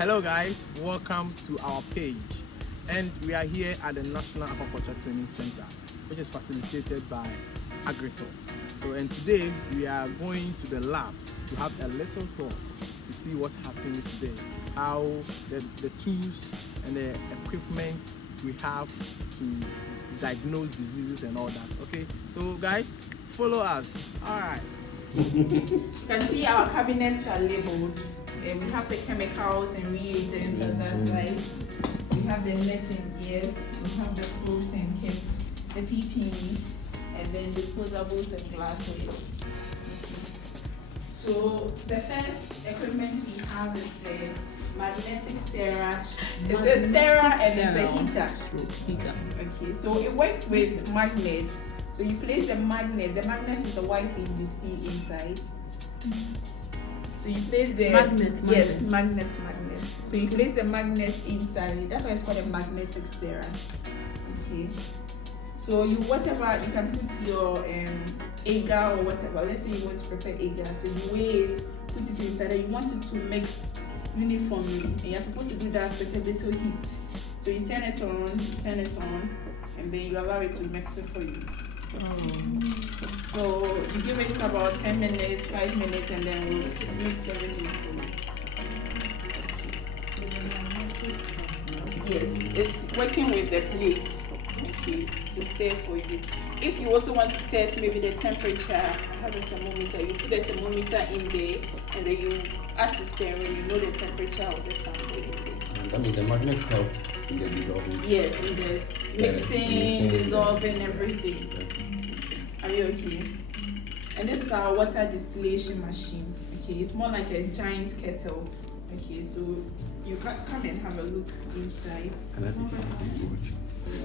Hello guys, welcome to our page, and we are here at the National Aquaculture Training Center, which is facilitated by Agritop. So, and today we are going to the lab to have a little tour to see what happens there, how the tools and the equipment we have to diagnose diseases and all that. Okay, so guys, follow us. All right. You can see our cabinets are labeled. We have the chemicals and reagents on that side. We have the net and gears. We have the probes and kits, the PPEs, and then disposables and glasswares. So the first equipment we have is the magnetic stirrer. It's a stirrer and it's a heater. Okay, so it works with magnets. So you place the magnet. The magnet is the white thing you see inside. So you place the magnet. Yes, magnet. So you place the magnet inside. That's why it's called a magnetic stirrer. Okay. So you you can put your agar or whatever. Let's say you want to prepare agar. So you weigh it, put it inside, and you want it to mix uniformly. And you're supposed to do that with a little heat. So you turn it on, and then you allow it to mix it for you. So you give it about 10 minutes, 5 minutes, and then we'll mix everything for you. Yes, it's working with the plates, okay, to stir for you. If you also want to test maybe the temperature, I have a thermometer. You put the thermometer in there, and then you ask the stirring, you know the temperature of the sample in there. I mean, the magnet helps in the dissolving. Yes, it does. Mixing, dissolving, everything. Are you okay? And this is our water distillation machine. Okay, it's more like a giant kettle. Okay, so you can come and have a look inside. Can I take it?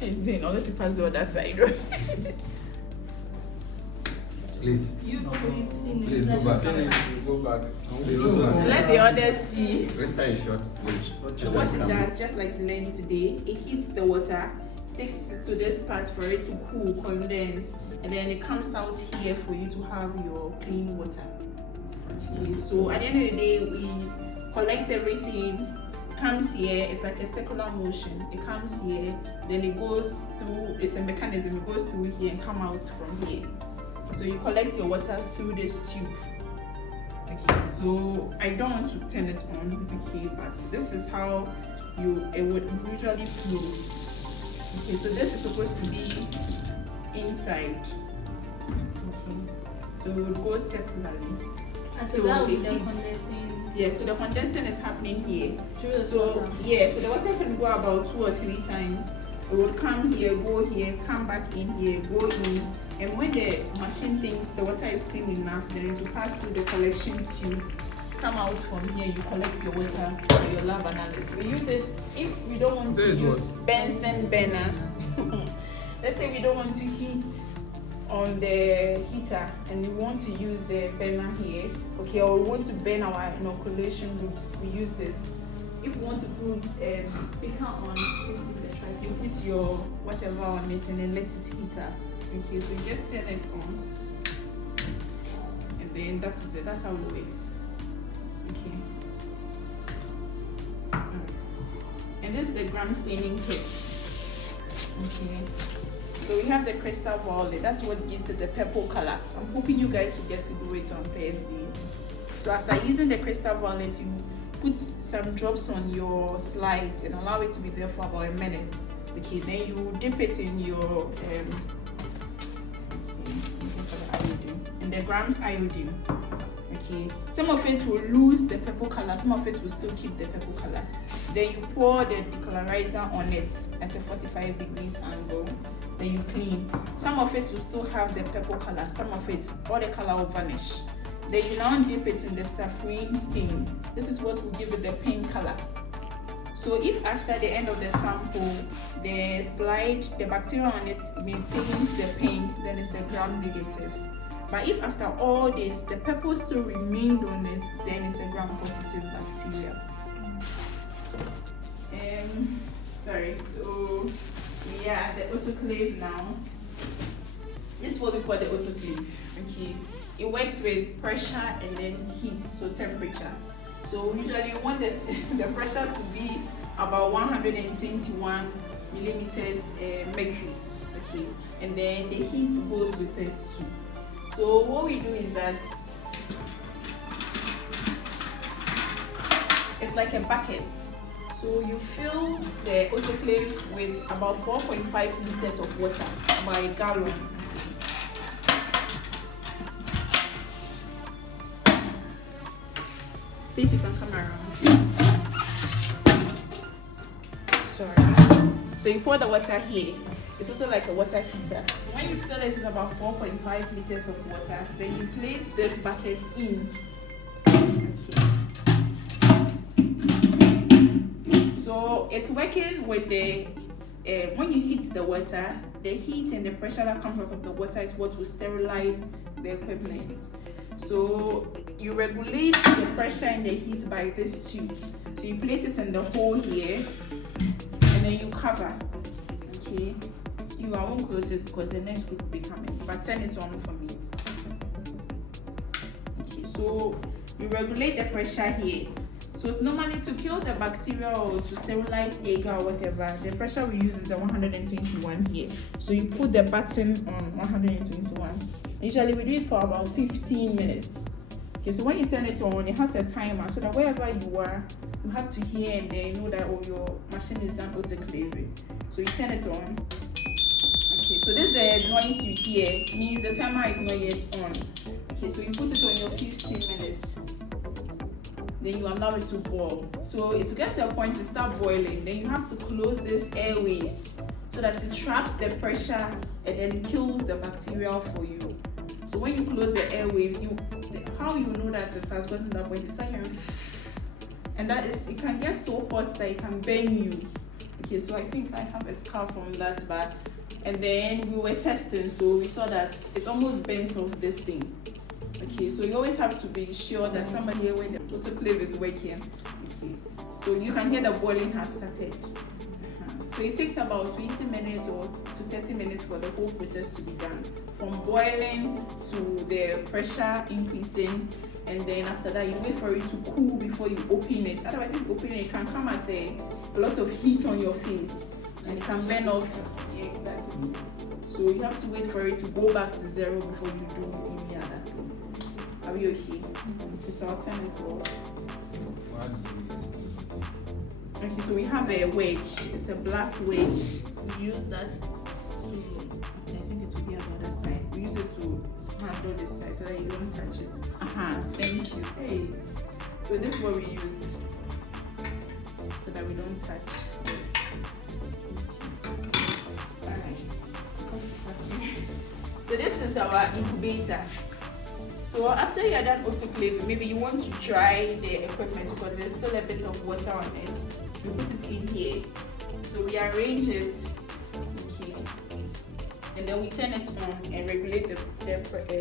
Yeah. And then unless you pass the other side, right? Please. Please go back. Go back. Let the others see. Let's tie it short, please. So what it does, just like we learned today, it heats the water, takes it to this part for it to cool, condense, and then it comes out here for you to have your clean water. Okay, so at the end of the day, we collect everything, comes here, it's like a circular motion. It comes here, then it goes through, it's a mechanism, it goes through here and come out from here. So you collect your water through this tube. Okay, so I don't want to turn it on, okay, but this is how it would usually flow. Okay, so this is supposed to be inside. Okay, so it would go circularly. And so that will be the condensing. Yeah, so the condensing is happening here. So the water can go about 2 or 3 times. It would come here, go here, come back in here, go in. And when the machine thinks the water is clean enough, then it will pass through the collection tube, come out from here, you collect your water for your lab analysis. We use it if we don't want to use Benson burner. Let's say we don't want to heat on the heater and we want to use the burner here, okay, or we want to burn our inoculation groups, we use this. If you want to put picker on, you put your whatever on it and then let it heat up. Okay, so you just turn it on, and then that is it. That's how it works. Okay. And this is the gram staining kit. Okay. So we have the crystal violet. That's what gives it the purple color. I'm hoping you guys will get to do it on Thursday. So after using the crystal violet, you put some drops on your slides and allow it to be there for about a minute. Okay, then you dip it in your in the grams iodine. Okay, some of it will lose the purple color, some of it will still keep the purple color. Then you pour the decolorizer on it at a 45 degrees angle. Then you clean. Some of it will still have the purple color, some of it, all the color will vanish. Then you now dip it in the saffron stain. This is what will give it the pink color. So if after the end of the sample, the slide, the bacteria on it maintains the pink, then it's a gram negative. But if after all this, the purple still remained on it, then it's a gram positive bacteria. So we are at the autoclave now. This is what we call the autoclave. Okay, it works with pressure and then heat, so temperature. So usually you want the pressure to be about 121 millimeters mercury. Okay, and then the heat goes with it too. So what we do is that it's like a bucket. So you fill the autoclave with about 4.5 liters of water by gallon. Please, you can come around. Sorry. So you pour the water here. It's also like a water heater. So when you fill it with about 4.5 liters of water, then you place this bucket in. Okay. So it's working with the when you heat the water, the heat and the pressure that comes out of the water is what will sterilize the equipment. So you regulate the pressure and the heat by this tube. So you place it in the hole here, and then you cover. Okay. I won't close it because the next group will be coming. But turn it on for me. Okay. So you regulate the pressure here. So normally to kill the bacteria or to sterilize agar or whatever, the pressure we use is the 121 here. So you put the button on 121. Usually we do it for about 15 minutes. Okay, so when you turn it on, it has a timer so that wherever you are, you have to hear and then know that your machine is done autoclaving. So you turn it on. Okay, so this the noise you hear means the timer is not yet on. Okay, so you put it on your 15 minutes. Then you allow it to boil. So it will get to a point to start boiling. Then you have to close this airways so that it traps the pressure and then kills the bacteria for you. So when you close the airwaves, how you know that it has gotten to that point is like, and that is, it can get so hot that it can burn you. Okay, so I think I have a scar from that, but and then we were testing, so we saw that it almost burnt off this thing. Okay, so you always have to be sure that somebody where the autoclave is working. Okay, so you can hear the boiling has started. So it takes about 20 minutes or to 30 minutes for the whole process to be done, from boiling to the pressure increasing, and then after that you wait for it to cool before you open it. Otherwise, if you open it, it can come as a lot of heat on your face and it can burn off. Yeah, exactly. So you have to wait for it to go back to zero before you do any other thing. Are we okay? So I'll turn it off. Okay, so we have a wedge. It's a black wedge. We use that to, I think it will be on the other side. We use it to handle this side so that you don't touch it. Thank you. Hey. So this is what we use so that we don't touch. Alright. So this is our incubator. So after you're done autoclaving, maybe you want to try the equipment because there's still a bit of water on it. We put it in here. So we arrange it, okay, and then we turn it on and regulate the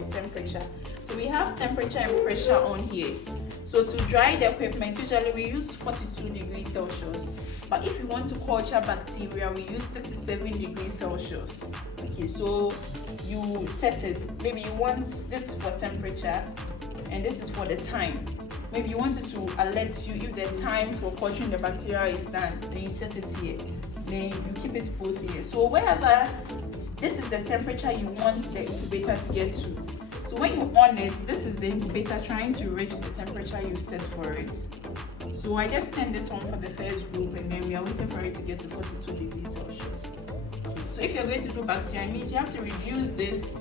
temperature. So we have temperature and pressure on here. So to dry the equipment, usually we use 42 degrees Celsius. But if you want to culture bacteria, we use 37 degrees Celsius. Okay, so you set it. Maybe you want this for temperature and this is for the time. Maybe you want it to alert you if the time for culturing the bacteria is done, then you set it here. Then you keep it both here. So wherever this is the temperature you want the incubator to get to. So when you on it, this is the incubator trying to reach the temperature you set for it. So I just turned it on for the first group and then we are waiting for it to get to 42 degrees Celsius. So if you're going to do bacteria, it means you have to reduce this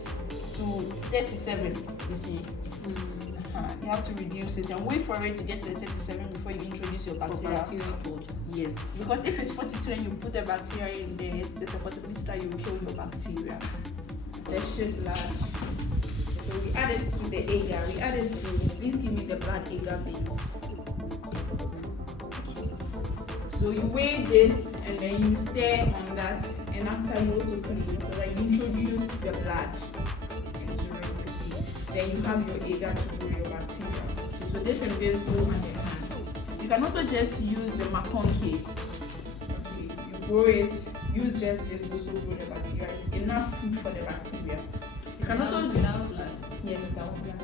to 37, you see. You have to reduce it and wait for it to get to the 37 before you introduce your bacteria. Yes, because if it's 42 and you put the bacteria in there, there's a possibility that you will kill your bacteria. The shit large. So we add it to the agar. We add it to, please give me the black agar base. So you weigh this and then you stir on that, and after you also clean, you introduce the blood into it. Then you have your agar to grow your bacteria. Okay, so this and this go hand in hand. You can also just use the maconche. Okay, you grow it, use just this also grow the bacteria. It's enough food for the bacteria. You can also without blood. Yes, without blood.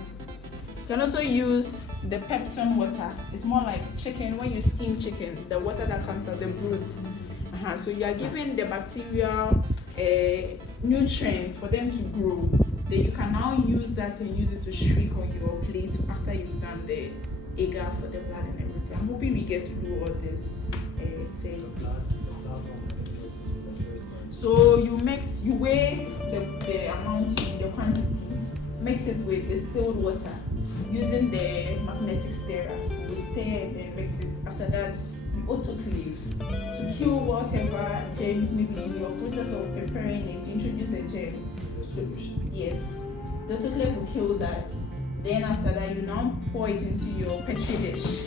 You can also use the peptone water. It's more like chicken, when you steam chicken, the water that comes out, the broth. So you are giving the bacterial nutrients for them to grow. Then you can now use that and use it to shriek on your plate after you've done the agar for the blood and everything. I'm hoping we get to do all this Thursday. So you weigh the amount, the quantity, mix it with the distilled water using the magnetic stirrer. You stir and then mix it. After that, you autoclave to kill whatever germs maybe in your process of preparing it. Introduce a germ. Yes, the autoclave will kill that. Then after that, you now pour it into your petri dish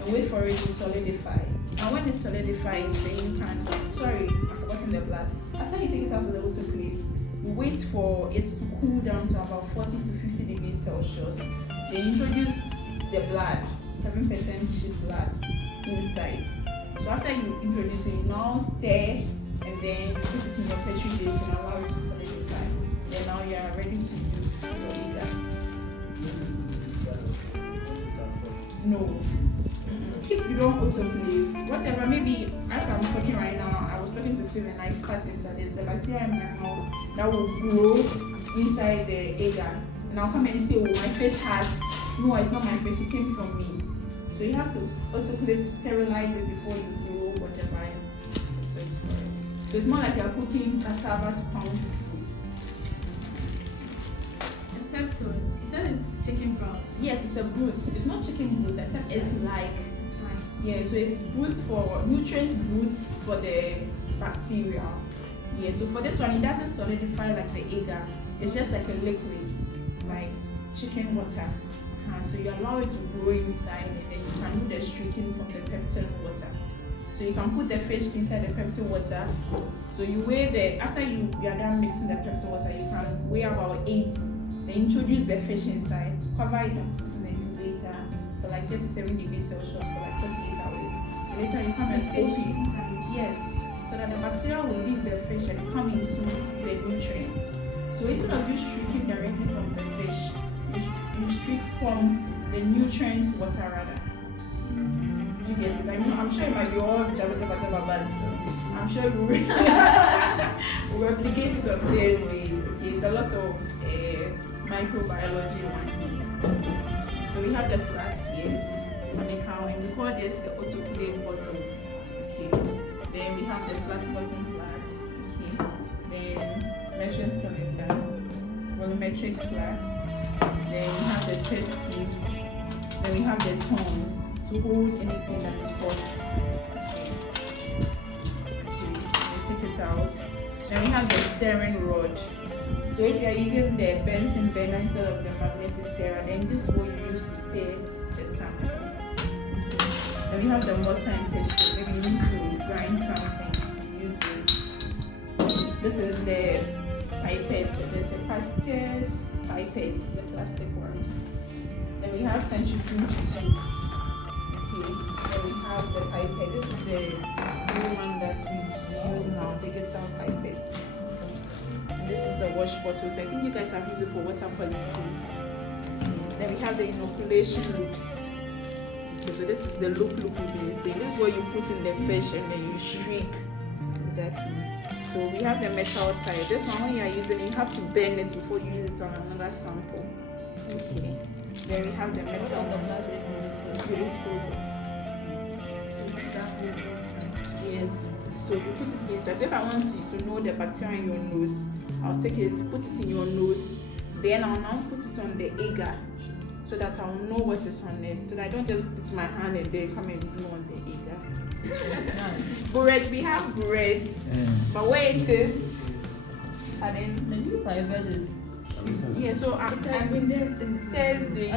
and wait for it to solidify. And when it solidifies, then you can, I've forgotten the blood. After you take it out of the autoclave, you wait for it to cool down to about 40 to 50 degrees Celsius. Then introduce the blood, 7% sheep blood inside. So after you introduce it, you now stir and then put it in your petri dish and allow it to solidify. Then now you are ready to use your agar. No. If you don't autoclave, whatever, maybe as I'm talking right now, I was talking to Steve and I spat inside. There's the bacteria in my mouth that will grow inside the agar. And I'll come and say, oh, my fish has, no, it's not my fish, it came from me. So you have to autoclave to sterilize it before you grow whatever it's for it. So it's more like you're cooking cassava to pound food. Peptone. You said it's chicken broth. Yes, it's a broth. It's not chicken broth. I said it's like. Yeah, so it's broth for nutrient broth for the bacteria. Yeah, so for this one, it doesn't solidify like the agar. It's just like a liquid, like chicken water. So you allow it to grow inside, and then you can do the streaking from the peptone water. So you can put the fish inside the peptone water. So you weigh after you are done mixing the peptone water, you can weigh about 8. Then introduce the fish inside, cover it and put it in the incubator for like 37 degrees Celsius for like 48 hours. And later you come and open it. Yes, so that the bacteria will leave the fish and come into the nutrients. So instead of you streaking directly from the fish, you streak from the nutrient water rather. You get it? I mean, I'm sure it might be all jabba, but I'm sure you will replicate it on their way. Okay, it's a lot of microbiology one here. So we have the flags here on the counter, and we call this the autoclave bottles. Okay. Then we have the flat bottom flags. Okay. Then measuring cylinder, volumetric flags. Then we have the test tubes. Then we have the tongs to hold anything that is hot. Okay. Take it out. Then we have the stirring rod. So if you are using the Benson burner instead of the magnetic stirrer, then this is what you use to stir the salmon. Then we have the mortar and pestle. Maybe you need to grind something. Use this. This is the pipette. So there's a Pasteur's pipette, the plastic ones. Then we have centrifuge tubes. Okay. Then we have the pipette. This is the new one that we use in our digital pipette. This is the wash bottles. I think you guys have used it for water quality. Then we have the inoculation loops. Okay, so this is the loop we've been saying. This is where you put in the fish and then you streak. Exactly. So we have the metal tie. This one, when you are using it, you have to bend it before you use it on another sample. Okay. Then we have the metal disposal. Yes. So you put it inside. So if I want you to know the bacteria in your nose, I'll take it, put it in your nose, then I'll now put it on the agar so that I'll know what is on it. So that I don't just put my hand and then come and do on the agar. Bread, we have bread, but where it is, and then The new private is. yeah, so It has been there since Thursday,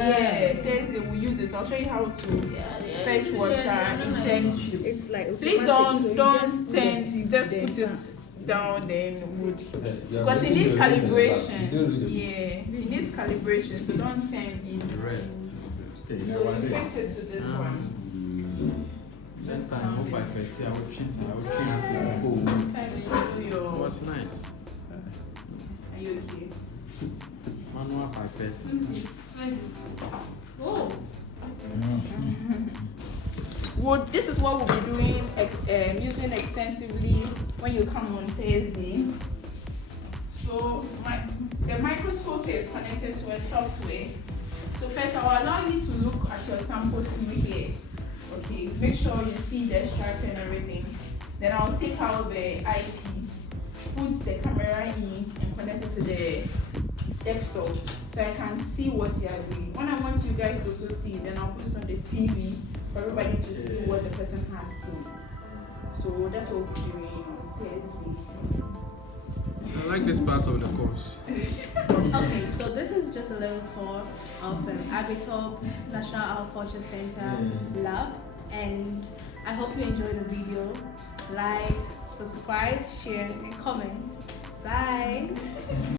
Thursday we use it. I'll show you how to fetch water and inject you. It's like Please automatic, don't so you turn, just there. put it down then wood. Yeah, Because it you needs don't read the back. calibration. You don't read the Yeah, it needs calibration, so don't turn in. Okay, So you fix it to this one. Next time, I hope I can see our cheese. Kind of do It your. was nice. Are you okay? Manual pipette. Let me see. Oh. This is what we'll be doing, using extensively when you come on Thursday. So the microscope is connected to a software. So first I will allow you to look at your sample through here. Okay, make sure you see the structure and everything. Then I'll take out the eyepiece, put the camera in and connect it to the desktop so I can see what you are doing. When I want you guys to also see, then I'll put this on the TV for everybody to see what the person has seen. So that's what we'll be doing on Thursday. I like this part of the course. Okay, so this is just a little tour of Agritop National Aquaculture Center lab, and I hope you enjoyed the video. Like, subscribe, share, and comment. Bye.